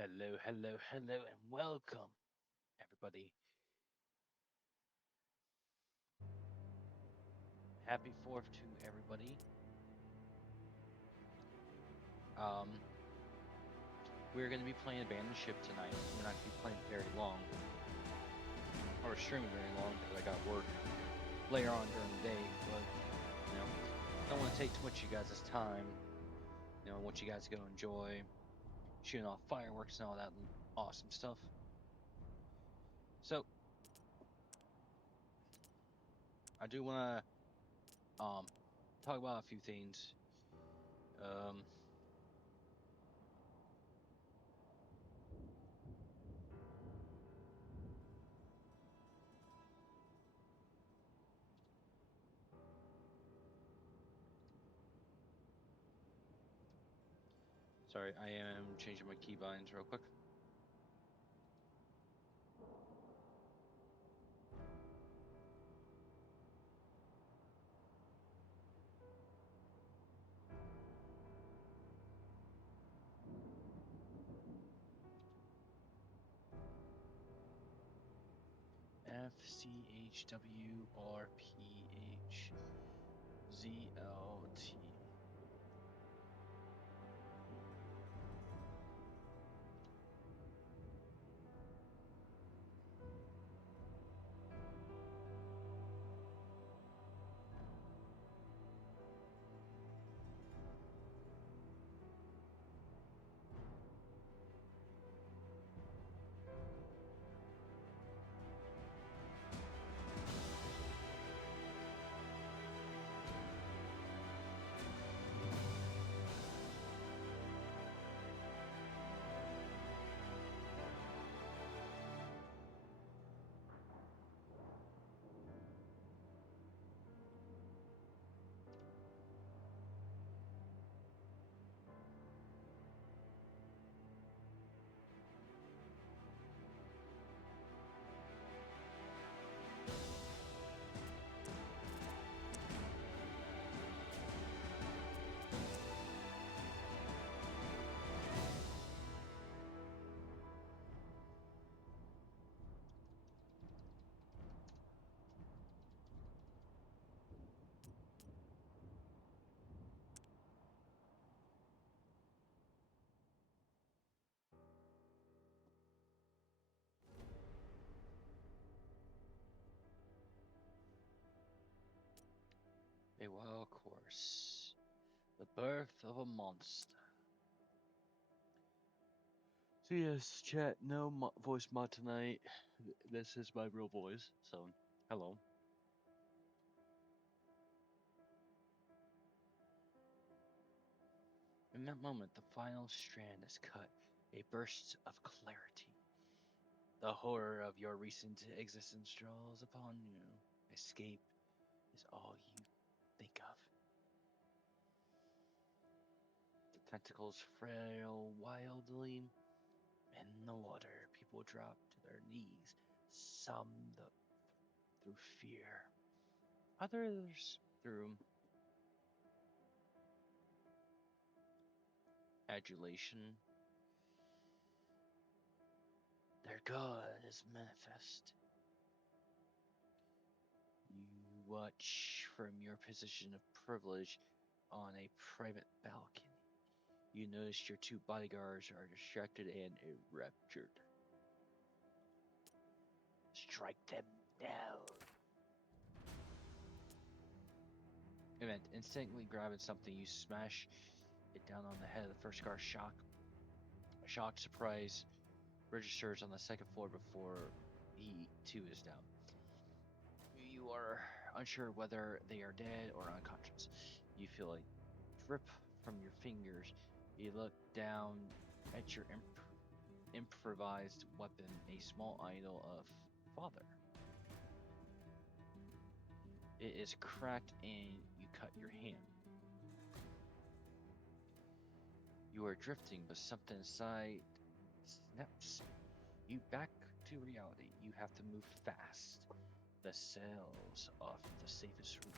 Hello, hello, hello, and welcome, everybody. Happy Fourth to everybody. Um, we're going to be playing Abandoned Ship tonight. We're not going to be playing very long, or streaming very long, because I got work later on during the day. But don't want to take too much of you guys' time. I want you guys to go enjoy shooting off fireworks and all that awesome stuff. So, I do want to talk about a few things. Um, Sorry, I am changing my keybinds real quick. FCHWRPHZLT. A wild course. The birth of a monster. So yes, chat, no voice mod tonight. This is my real voice, so hello. In that moment, the final strand is cut. A burst of clarity. The horror of your recent existence draws upon you. Escape is all you think of. The tentacles flail wildly in the water. People drop to their knees, some through fear, others through adulation. Their God is manifest. You watch from your position of privilege on a private balcony. You notice your two bodyguards are distracted and enraptured. Strike them down. Event instantly grabbing something, you smash it down on the head of the first guard. Shocked surprise registers on the second floor before he too is down. You are unsure whether they are dead or unconscious. You feel a drip from your fingers. You look down at your improvised weapon, a small idol of Father. It is cracked and you cut your hand. You are drifting, but something inside snaps you back to reality. You have to move fast. The cells off the safest route.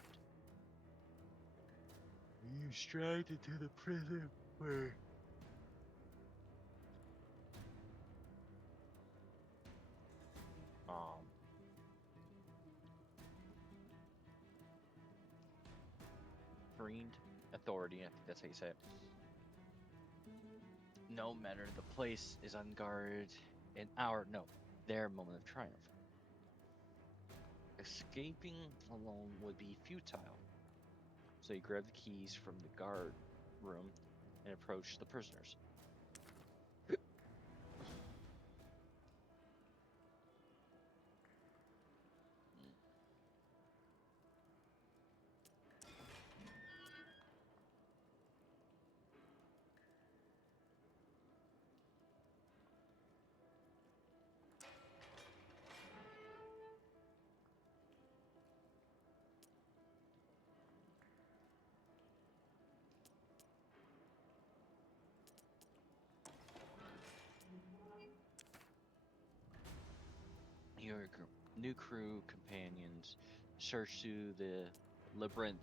You stride into the prison where screened authority, I think that's how you say it. No matter the place is unguarded in their moment of triumph. Escaping alone would be futile. So you grab the keys from the guard room and approach the prisoners. Your new crew companions search through the labyrinth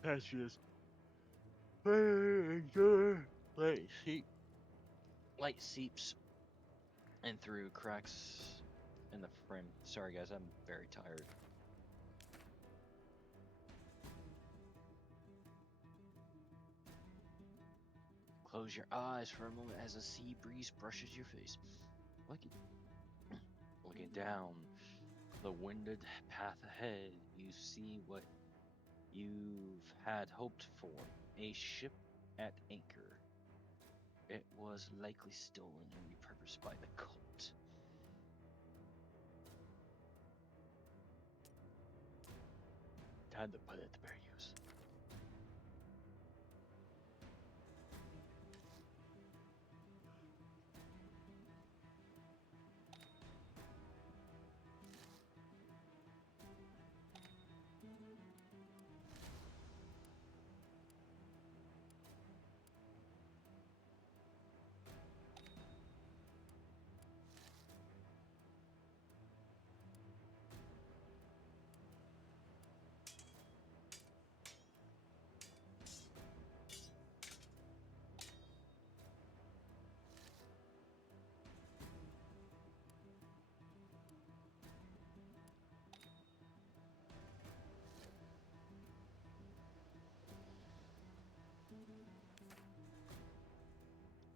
passages. Light seeps in through cracks in the frame. Sorry guys, I'm very tired. Close your eyes for a moment as a sea breeze brushes your face. Looking down the winded path ahead, you see what you've had hoped for, a ship at anchor. It was likely stolen and repurposed by the cult. Time to put it to better use.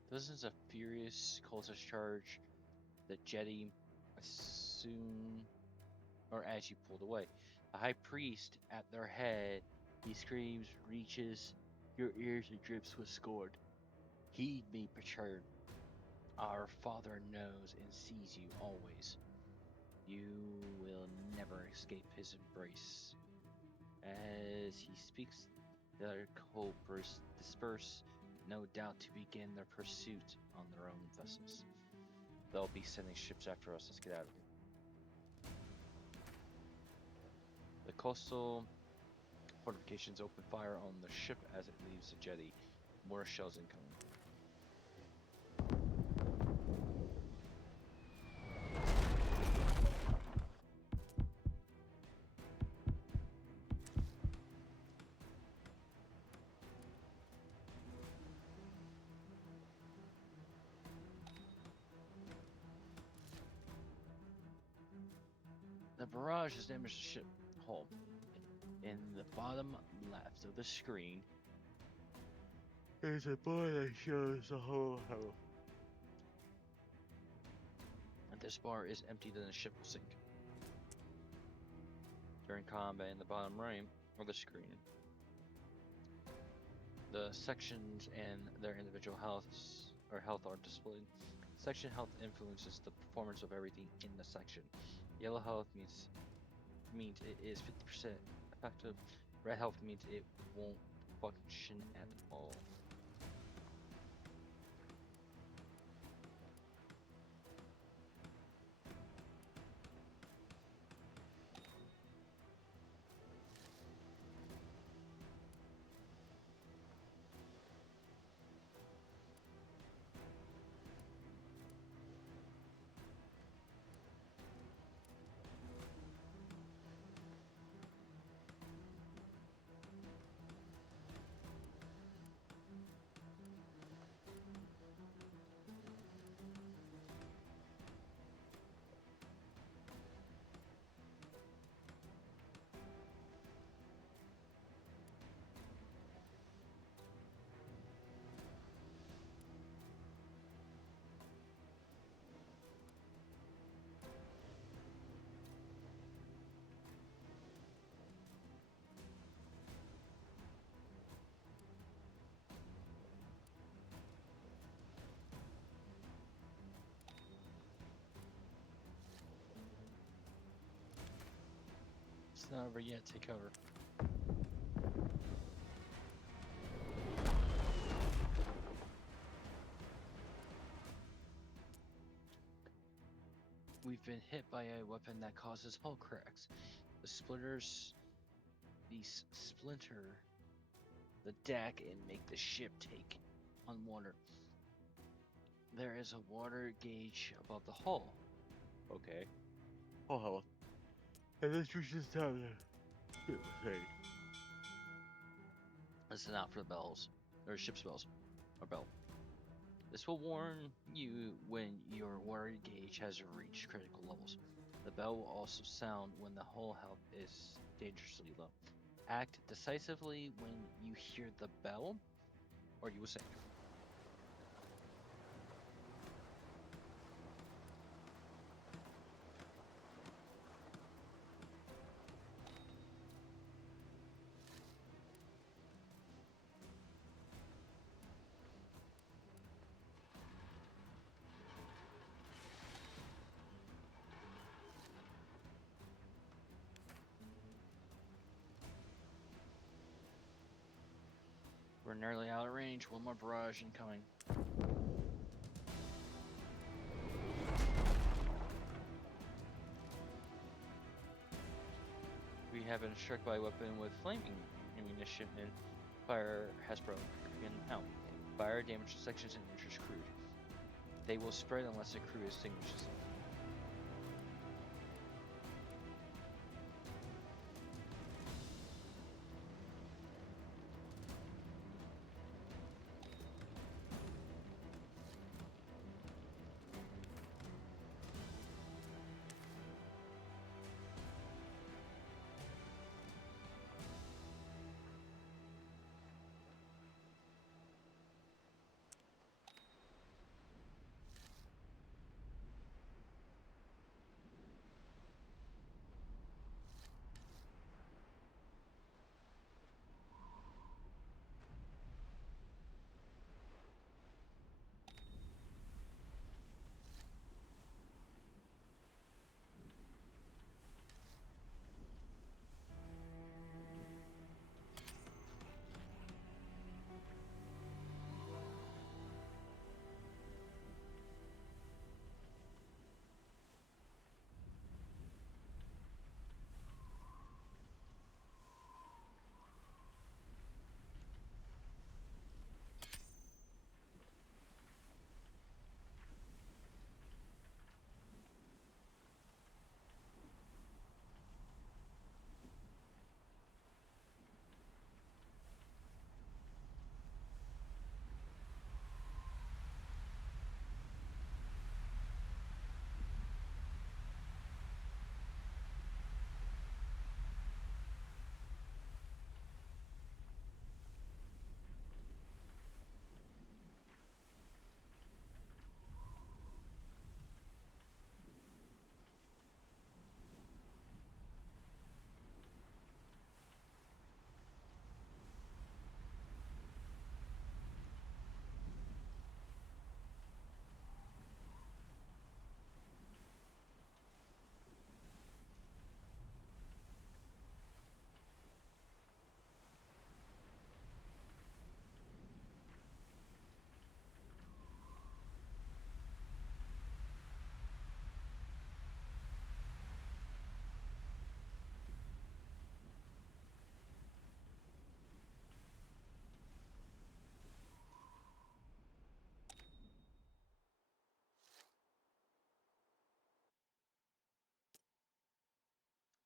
Dozens of furious cultists charge the jetty soon, or as you pulled away. The high priest at their head, he screams, reaches your ears, and drips with scorn. Heed me, Perturbed. Our Father knows and sees you always. You will never escape his embrace. As he speaks, the other culprits disperse, no doubt to begin their pursuit on their own vessels. They'll be sending ships after us. Let's get out of here. The coastal fortifications open fire on the ship as it leaves the jetty. More shells incoming. The barrage has damaged the ship hull. In the bottom left of the screen is a bar that shows the hull health. And this bar is empty, then the ship will sink. During combat in the bottom right of the screen, the sections and their individual health are displayed. Section health influences the performance of everything in the section. Yellow health means it is 50% effective. Red health means it won't function at all. It's not over yet. Take cover. We've been hit by a weapon that causes hull cracks. These splinter the deck and make the ship take on water. There is a water gauge above the hull. Okay. Oh, and this was just down there. Listen out for the bells, or ship's bells, or bell. This will warn you when your water gauge has reached critical levels. The bell will also sound when the hull health is dangerously low. Act decisively when you hear the bell, or you will sink. We're nearly out of range. One more barrage incoming. We have been struck by a weapon with flaming ammunition and fire has broken out. Fire damages sections and injures crew. They will spread unless the crew extinguishes them.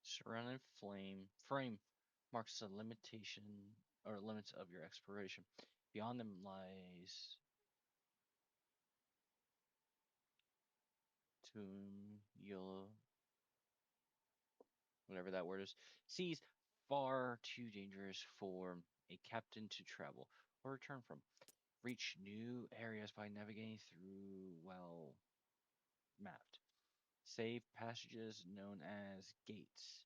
Surrounded frame marks the limitation or limits of your exploration. Beyond them lies tomb, yellow, whatever that word is. Seas far too dangerous for a captain to travel or return from. Reach new areas by navigating through well mapped. Save passages known as gates.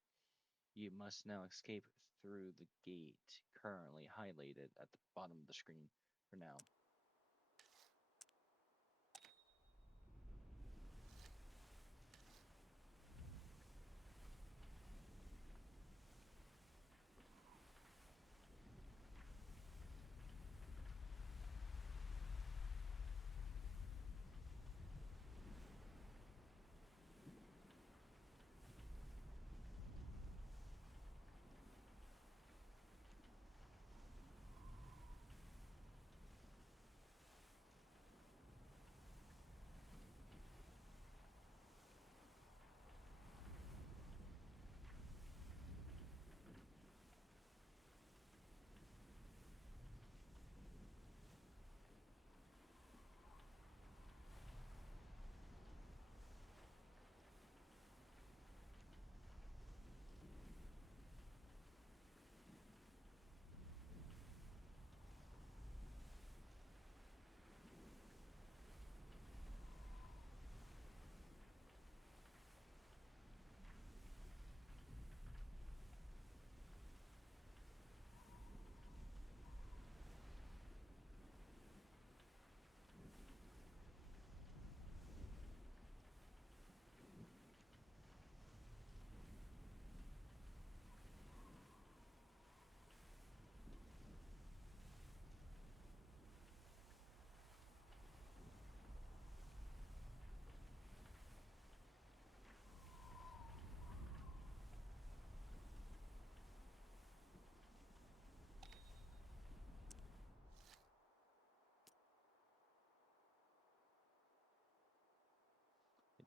You must now escape through the gate currently highlighted at the bottom of the screen for now.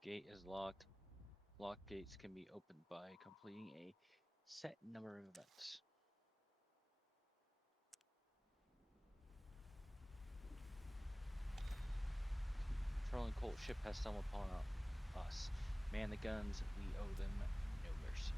Gate is locked. Locked gates can be opened by completing a set number of events. Trolling Colt ship has stumbled upon us. Man the guns, we owe them no mercy.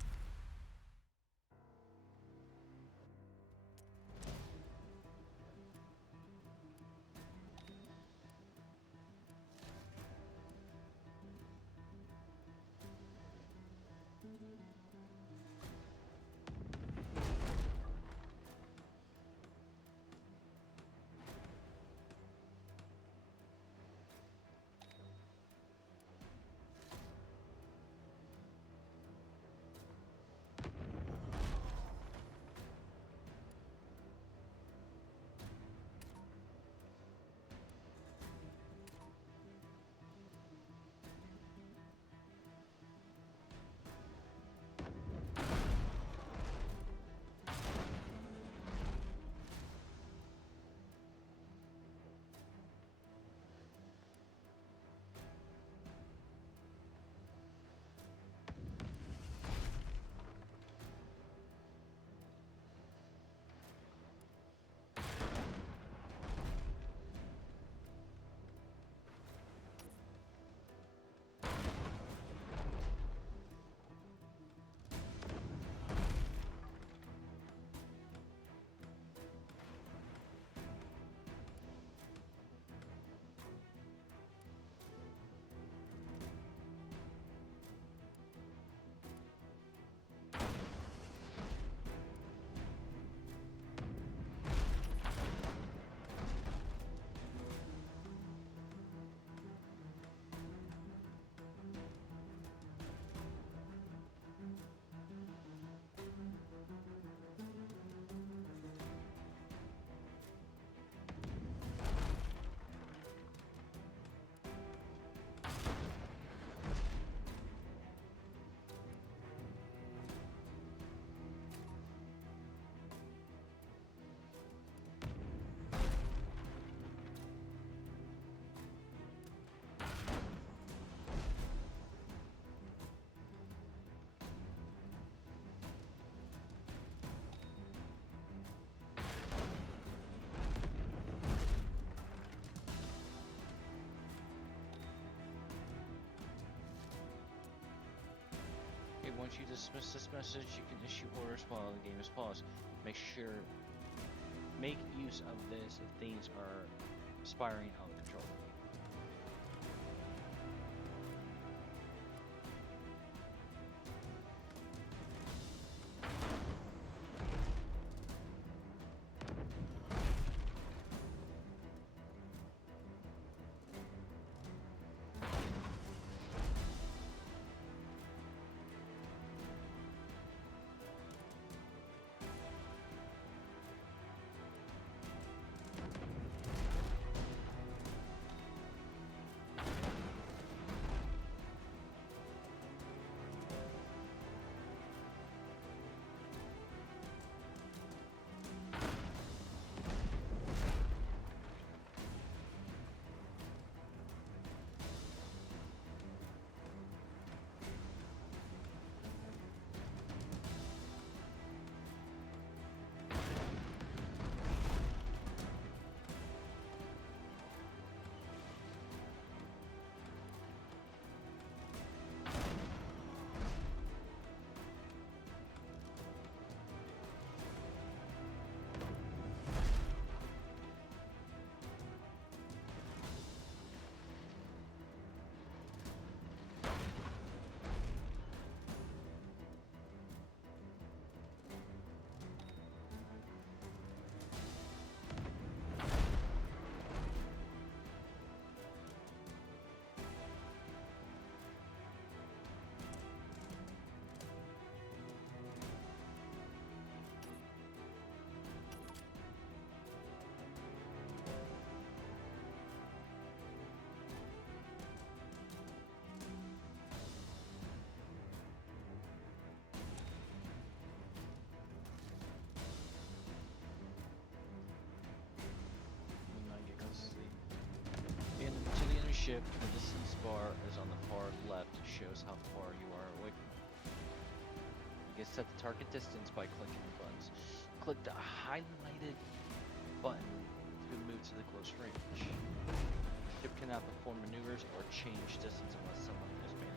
Once you dismiss this message, you can issue orders while the game is paused. Make use of this if things are spiraling out of control. Ship, the distance bar is on the far left shows how far you are away from it. You can set the target distance by clicking the buttons. Click the highlighted button to move to the close range. Ship cannot perform maneuvers or change distance unless someone is manning.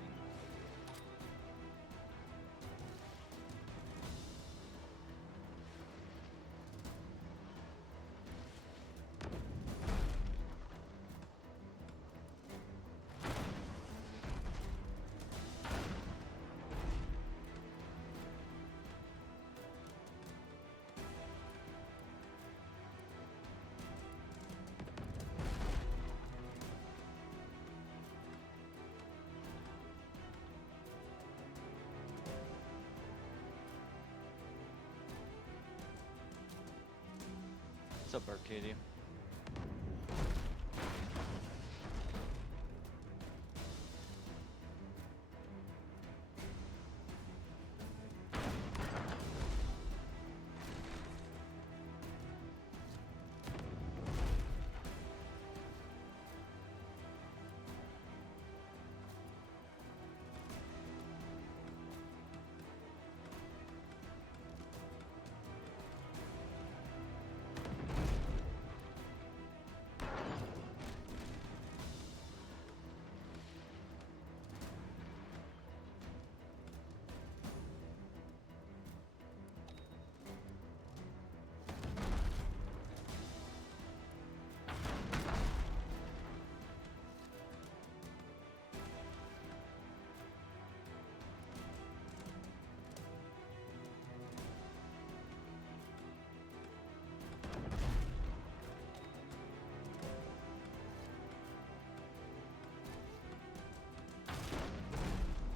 What's up, Arcadia?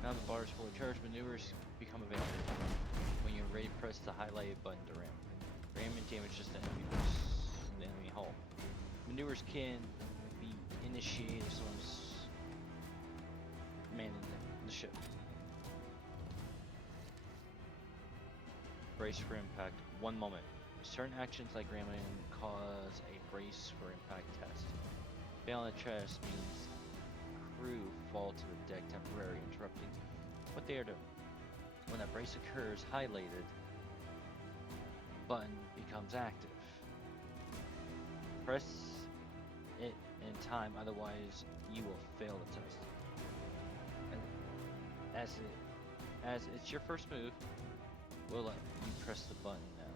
Now the bar is fully charged, maneuvers become available. When you're ready, press the highlighted button to ram. Ram and damage just the enemy hull. Maneuvers can be initiated as soon as manning the ship. Brace for impact. 1 moment. Certain actions like ramming cause a brace for impact test. Fail on the test means crew fall to the deck temporarily, interrupting what they are doing. When a brace occurs, highlighted button becomes active. Press it in time, otherwise you will fail the test. And as it's your first move, we'll let you press the button now.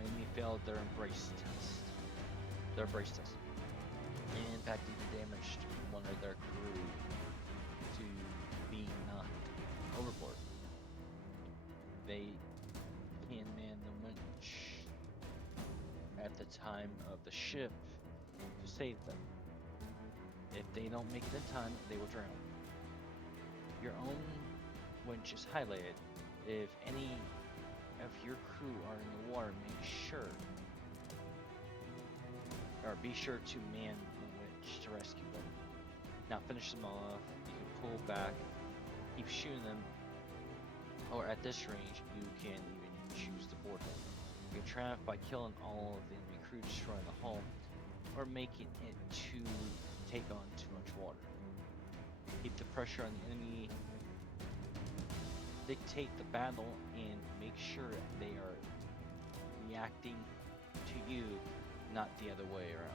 Enemy failed their brace test. And impacted and damaged one of their crew to being knocked overboard. They can man the winch at the time of the ship to save them. If they don't make it in time, they will drown. Your own winch is highlighted. If any of your crew are in the water, be sure to man the winch to rescue them. Now finish them off. You can pull back, keep shooting them, or at this range, you can even choose to board them. You can triumph by killing all of the enemy crew, destroying the hull, or making it to take on too much water. Keep the pressure on the enemy, dictate the battle, and make sure they are reacting to you, not the other way around.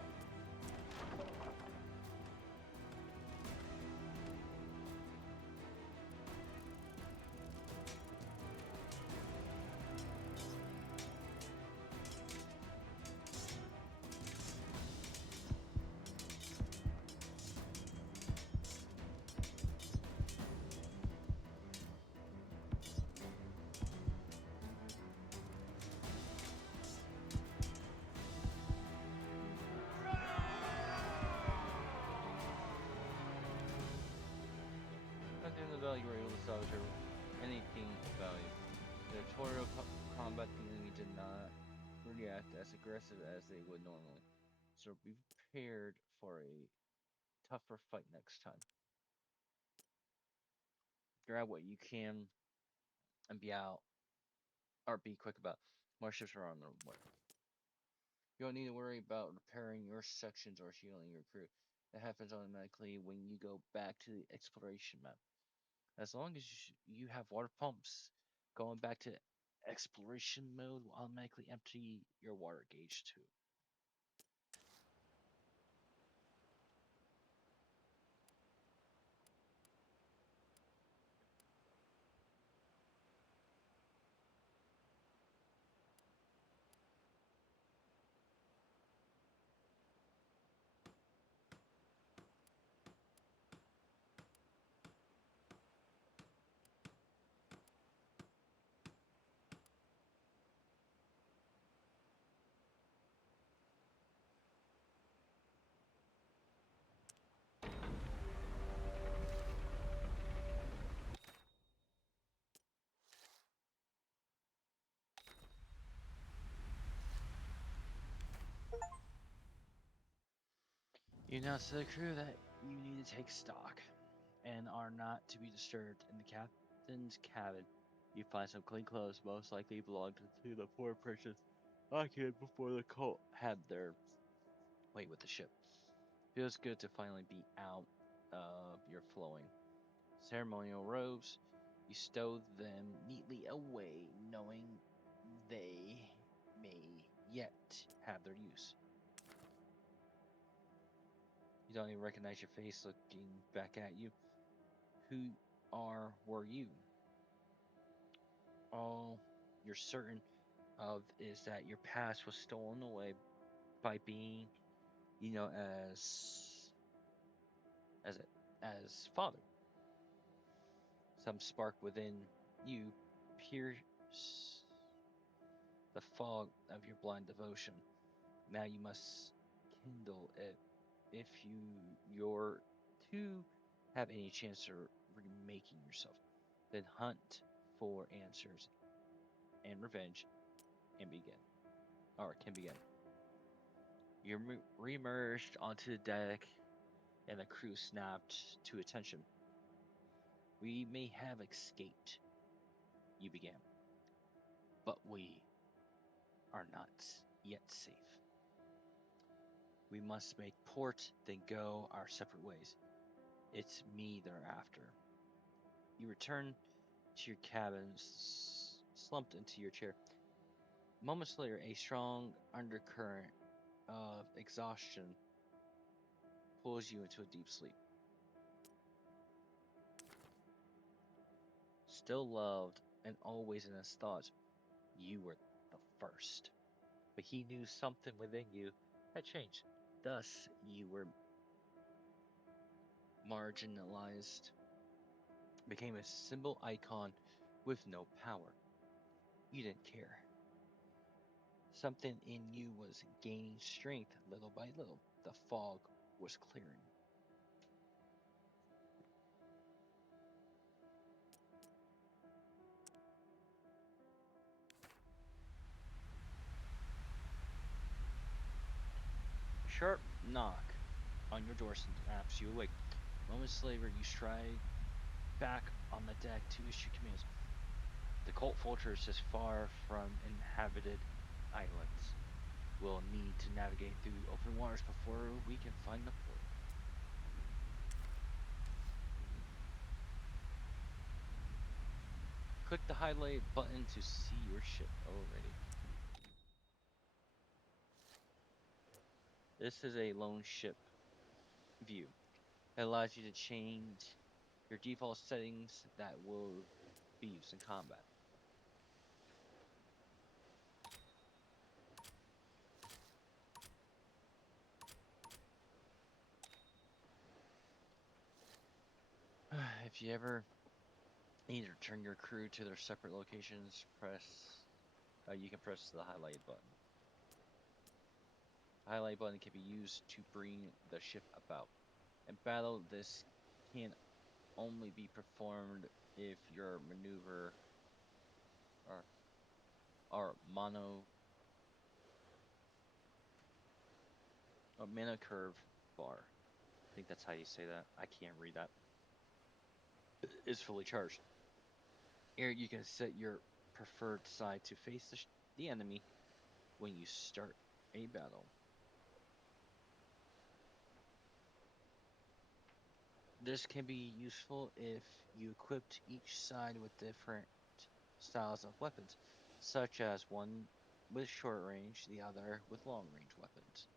At the end of the battle, you were able to salvage anything of value. The tutorial combat, the enemy did not react as aggressive as they would normally, so be prepared for a tougher fight next time. Grab what you can and be out, or be quick about. More ships are on their way. You don't need to worry about repairing your sections or healing your crew. That happens automatically when you go back to the exploration map. As long as you have water pumps, going back to exploration mode will automatically empty your water gauge too. You announce to the crew that you need to take stock and are not to be disturbed in the captain's cabin. You find some clean clothes, most likely belonged to the poor precious occupant before the cult had their way with the ship. Feels good to finally be out of your flowing ceremonial robes. You stow them neatly away, knowing they may yet have their use. You don't even recognize your face looking back at you. Who were you? All you're certain of is that your past was stolen away by being, you know, as as father. Some spark within you pierce the fog of your blind devotion. Now you must kindle it if you're to have any chance of remaking yourself. Then hunt for answers and revenge and begin. Or can begin. You're remerged onto the deck and the crew snapped to attention. We may have escaped, you began, but we are not yet safe. We must make port, then go our separate ways. It's me they're after. You return to your cabin, slumped into your chair. Moments later, a strong undercurrent of exhaustion pulls you into a deep sleep. Still loved and always in his thoughts, you were the first. But he knew something within you had changed. Thus, you were marginalized, became a symbol icon with no power. You didn't care. Something in you was gaining strength little by little. The fog was clearing. A sharp knock on your door snaps you awake. Moments later, you stride back on the deck to issue commands. The cult fortress is far from inhabited islands. We'll need to navigate through open waters before we can find the port. Click the highlight button to see your ship already. This is a lone ship view. It allows you to change your default settings that will be used in combat. If you ever need to return your crew to their separate locations, you can press the highlight button. The highlight button can be used to bring the ship about. In battle, this can only be performed if your maneuver or, or mana curve bar. I think that's how you say that. I can't read that. Is fully charged. Here you can set your preferred side to face the enemy when you start A battle. This can be useful if you equipped each side with different styles of weapons, such as one with short range, the other with long range weapons.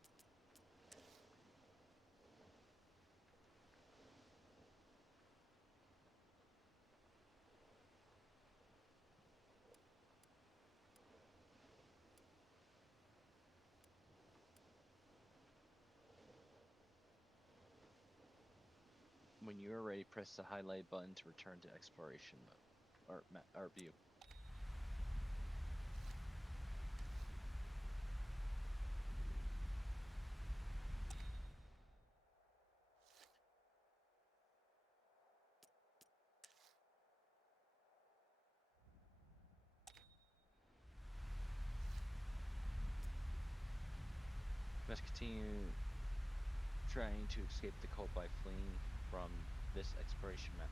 When you are ready, press the highlight button to return to exploration mode or view. Must continue trying to escape the cult by fleeing from this exploration map.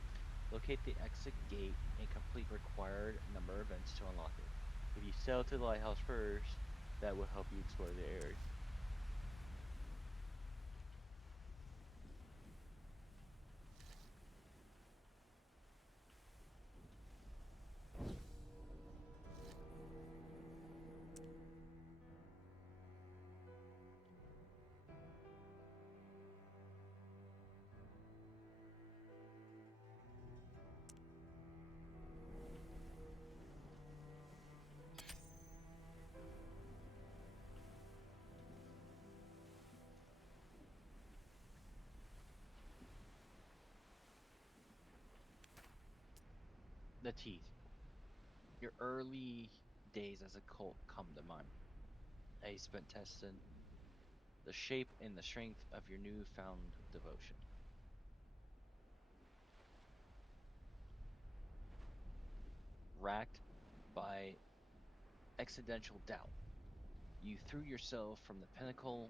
Locate the exit gate and complete required number of events to unlock it. If you sail to the lighthouse first, that will help you explore the area. The teeth. Your early days as a cult come to mind. A spent testing the shape and the strength of your newfound devotion. Racked by existential doubt, you threw yourself from the pinnacle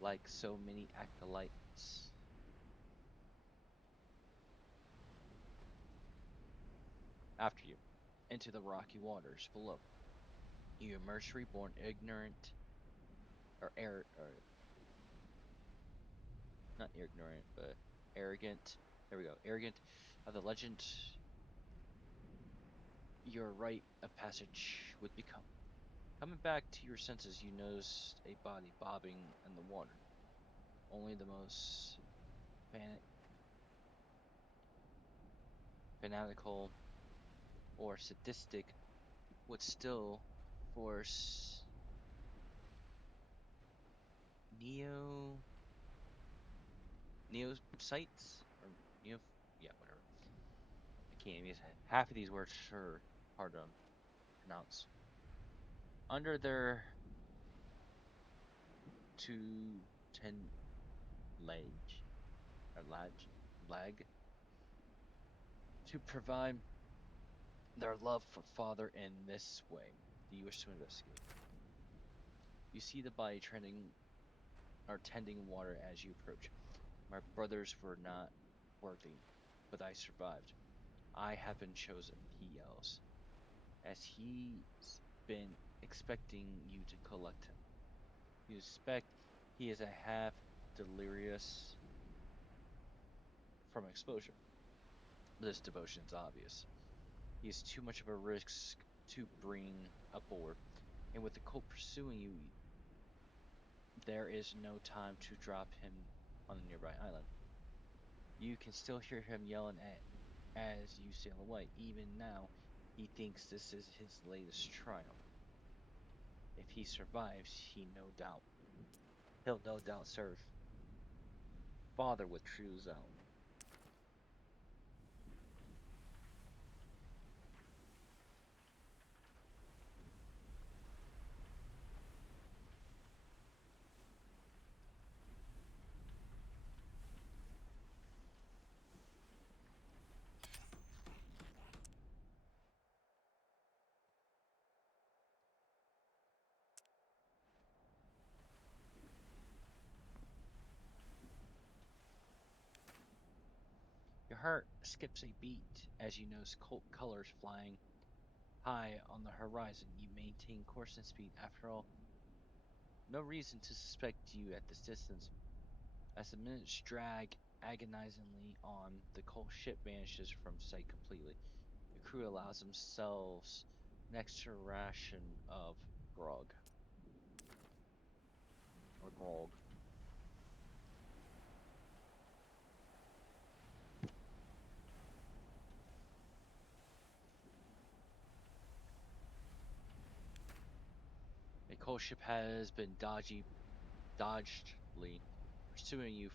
like so many acolytes. After you, into the rocky waters below. You immerse reborn ignorant or not ignorant, but arrogant. There we go. Arrogant of the legend your rite of passage would become. Coming back to your senses, you notice a body bobbing in the water. Only the most fanatical or sadistic would still force neo neopsites or neo yeah whatever. I can't even half of these words are hard to pronounce. Under their to ten leg or lag to provide their love for father in this way. Do you wish to investigate? You see the body trending or tending water as you approach. My brothers were not worthy, but I survived. I have been chosen, he yells, as he's been expecting you to collect him. You suspect he is a half delirious from exposure. But this devotion is obvious. He is too much of a risk to bring aboard, and with the cult pursuing you, there is no time to drop him on a nearby island. You can still hear him yelling at as you sail away. Even now, he thinks this is his latest triumph. If he survives, he'll no doubt serve father with true zeal. Your heart skips a beat as you notice cult colors flying high on the horizon. You maintain course and speed. After all, No reason to suspect you at this distance. As the minutes drag agonizingly on, the coal ship vanishes from sight completely. The crew allows themselves an extra ration of grog or grog. A coal ship has been dodgedly pursuing you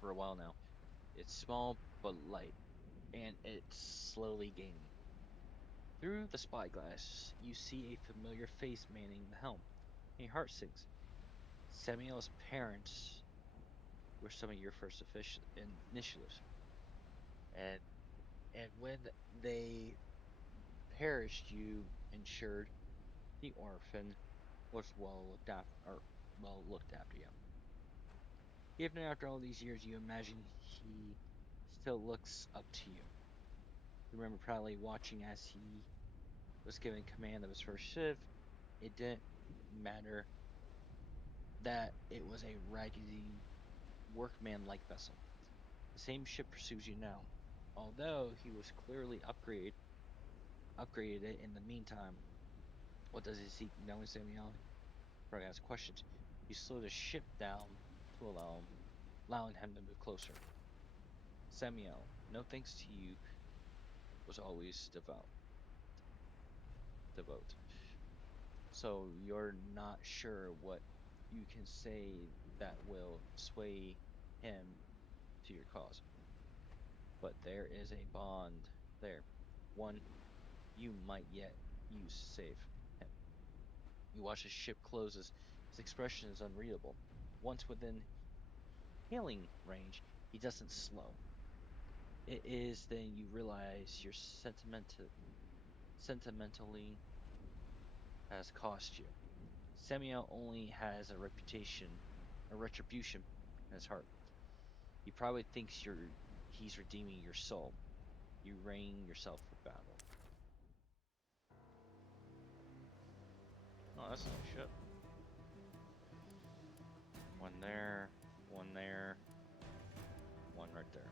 for a while now. It's small but light, and it's slowly gaining. Through the spyglass, you see a familiar face manning the helm. A heart sinks. Samuel's parents were some of your first initiatives, and when they perished, you ensured the orphan was well looked after. Yeah. Even after all these years, you imagine he still looks up to you. You remember proudly watching as he was given command of his first ship. It didn't matter that it was a raggedy workman-like vessel. The same ship pursues you now. Although he was clearly upgraded it in the meantime. What does he seek? Knowing Samuel, probably ask questions. You slow the ship down to allowing him to move closer. Samuel, no thanks to you, was always devote. So you're not sure what you can say that will sway him to your cause. But there is a bond there. One you might yet use to save him. You watch his ship closes. His expression is unreadable. Once within hailing range, he doesn't slow. It is then you realize your sentimentally has cost you. Samuel only has a retribution in his heart. He probably thinks he's redeeming your soul. You rein yourself for battle. Oh, that's a nice ship. One there, one there, one right there.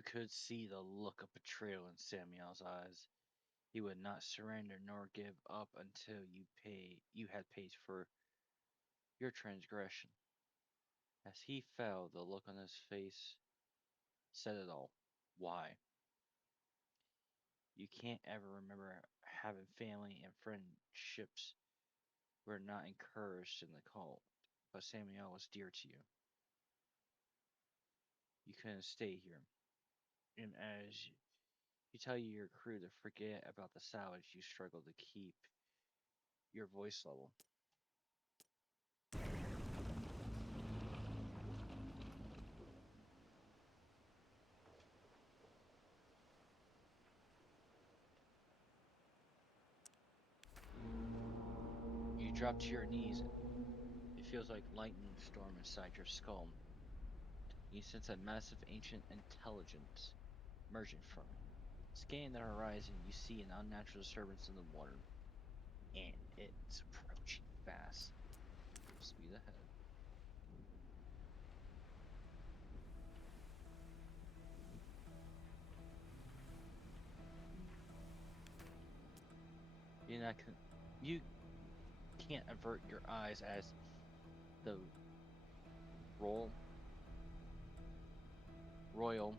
You could see the look of betrayal in Samuel's eyes. He would not surrender nor give up until you had paid for your transgression. As he fell, the look on his face said it all. Why? You can't ever remember having family and friendships were not encouraged in the cult, but Samuel was dear to you. You couldn't stay here. And as you tell your crew to forget about the salvage, you struggle to keep your voice level. You drop to your knees. It feels like lightning storm inside your skull. You sense a massive ancient intelligence emerging from it. Scanning the horizon, you see an unnatural disturbance in the water, and it's approaching fast. Speed ahead. You're not con- you can't avert your eyes as the royal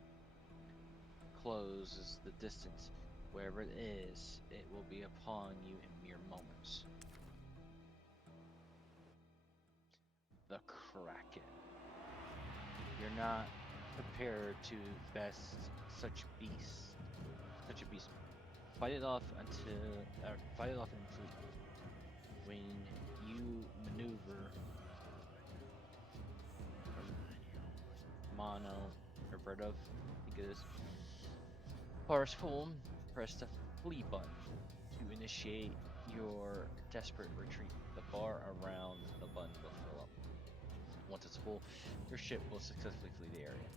closes the distance. Wherever it is, it will be upon you in mere moments. The Kraken. You're not prepared to best such a beast. Fight it off and flee. When you maneuver mono or Verdov, I think it is. Parse full, press the flee button to initiate your desperate retreat. The bar around the button will fill up. Once it's full, your ship will successfully flee the area.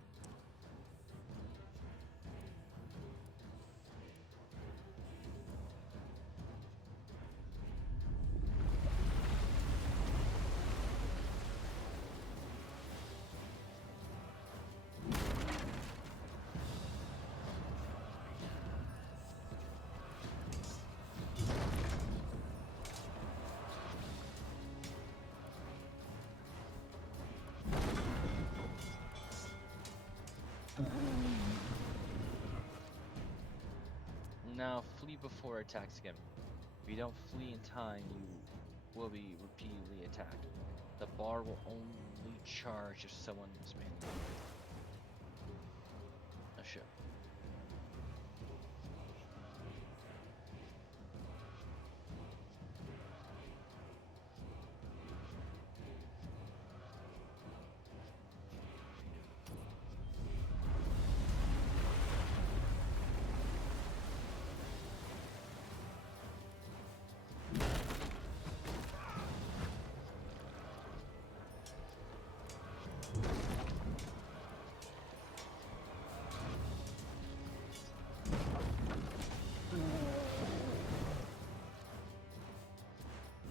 Now flee before attacks again. If you don't flee in time, you will be repeatedly attacked. The bar will only charge if someone is manning a ship.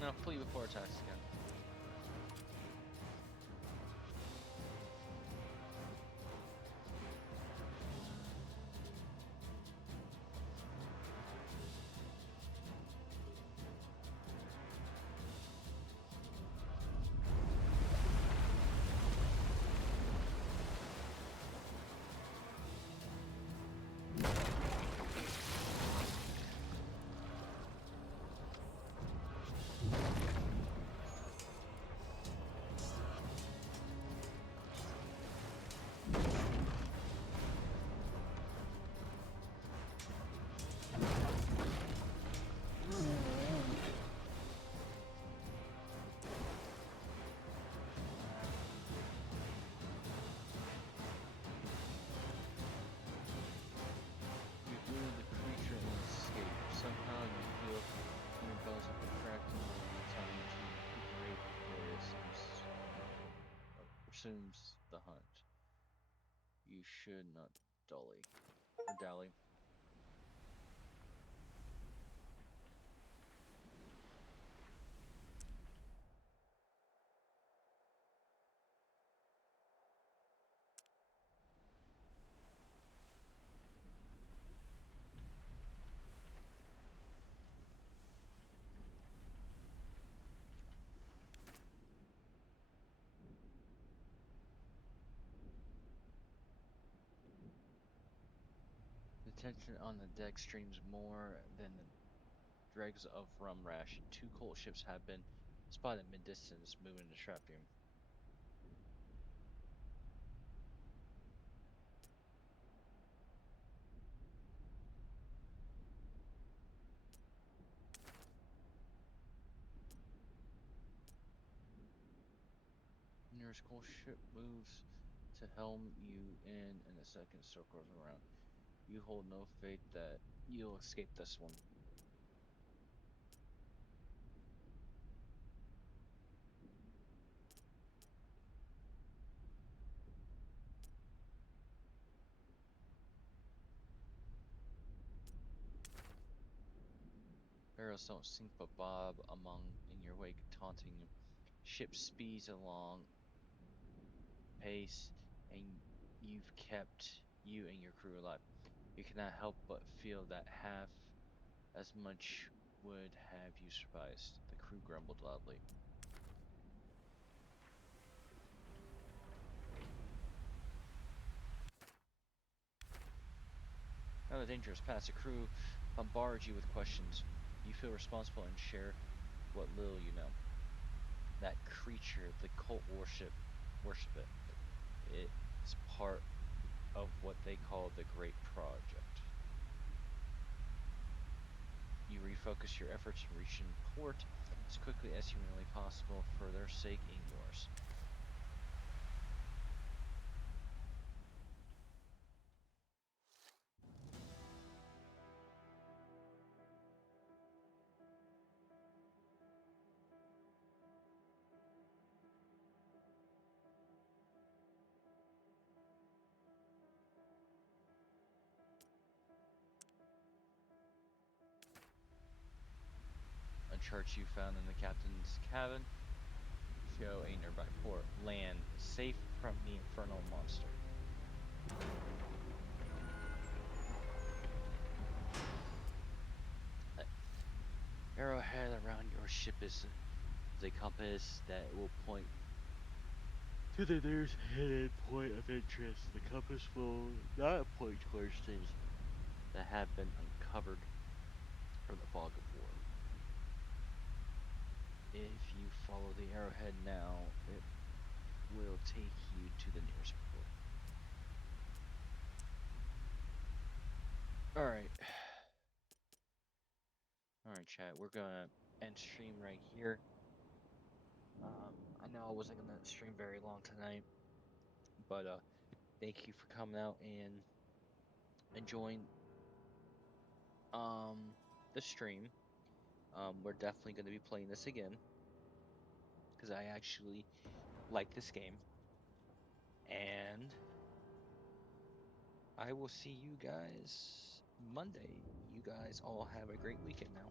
Now flee before attacks again. You wound the creature and escape. Somehow you feel your bones have contracted more time to recuperate before it resumes the hunt. You should not dally. tension on the deck streams more than the dregs of rum rash. Two coal ships have been spotted mid-distance moving to trap you. Nearest coal ship moves to helm you in a second, circles around. You hold no faith that you'll escape this one. Arrows don't sink but bob among in your wake, taunting you. Ship speeds along pace, and you've kept you and your crew alive. You cannot help but feel that half as much would have you survived. The crew grumbled loudly. Now the dangerous past, the crew bombards you with questions. You feel responsible and share what little you know. That creature, the cult worship it. It's part of what they call the Great Project. You refocus your efforts in reaching port as quickly as humanly possible for their sake and yours. A chart you found in the captain's cabin show a nearby port. Land safe from the infernal monster. Arrowhead around your ship is a compass that will point to the nearest hidden point of interest. The compass will not point towards things that have been uncovered from the fog of war. If you follow the arrowhead now, it will take you to the nearest port. Alright. Alright, chat. We're gonna end stream right here. I know I wasn't gonna stream very long tonight, but thank you for coming out and enjoying the stream. We're definitely gonna be playing this again because I actually like this game, and I will see you guys Monday. You guys all have a great weekend now.